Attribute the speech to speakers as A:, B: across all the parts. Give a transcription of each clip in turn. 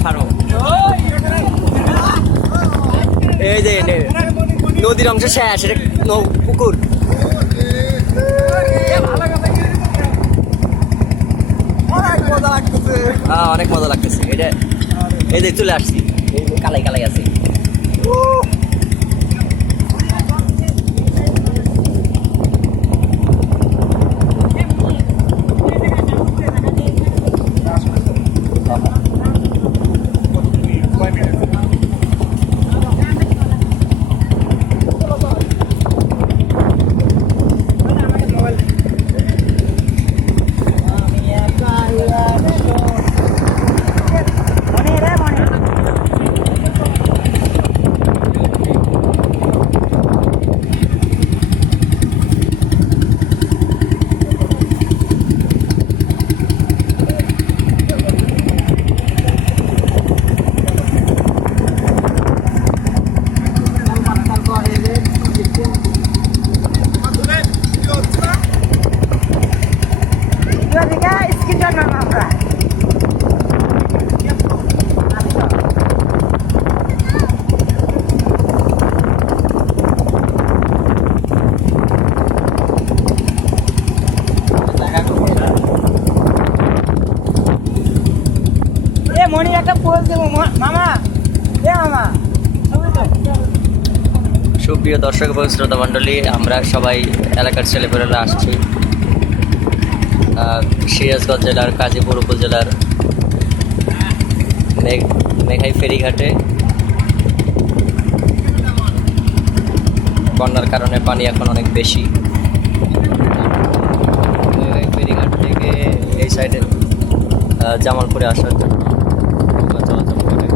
A: ছাড়ো এই যে নদীর অংশ শেষ, এটা পুকুর। অনেক মজা লাগতেছে। এটা এই যে, চলে আসছি। কালাই কালাই আছে
B: এ মনি
A: সুপ্রিয় দর্শক এবং শ্রোতা মণ্ডলী, আমরা সবাই এলাকার ছেলেপেলেরা আসছি। সিরাজগঞ্জ জেলার, কাজীপুর উপজেলার মেঘ- মেঘাই ফেরিঘাটে বন্যার কারণে পানি এখন অনেক বেশি। মেঘাই ফেরিঘাট থেকে এই সাইডে জামালপুরে আসার জন্য নৌকা চলাচল করে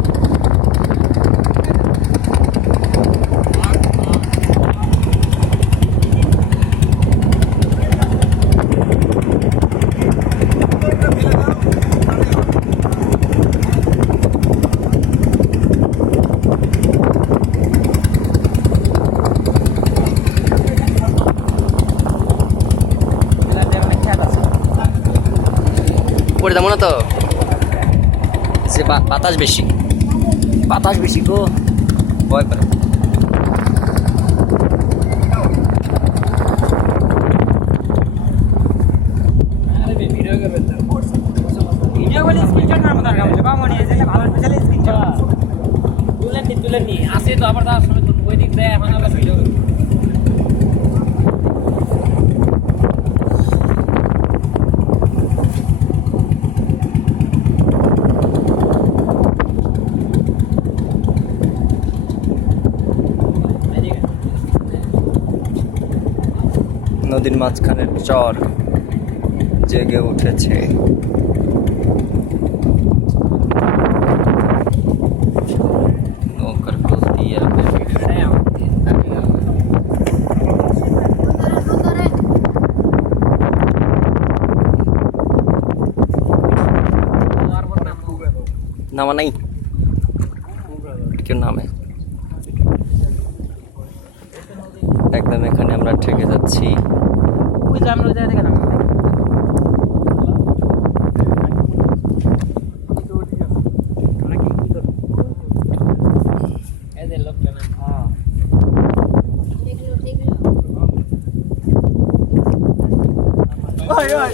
B: এলাকায় অনেক খ্যাত আছে।
A: পড়ে যাব না তো? সে বাতাস বেশি। বাতাস বেশি গো ভয় করে।
B: মনি,
C: আসে তো আবার তার সময় ওই দিক দেয়
A: নদীর মাঝখানের চর জেগে উঠেছে। নামা নাই? কেউ নামে? একদম এখানে আমরা ঠেকে যাচ্ছি।
B: ওই যে আমরা ওই জায়গা থেকে নামবো।
C: না
B: ওই, ওই,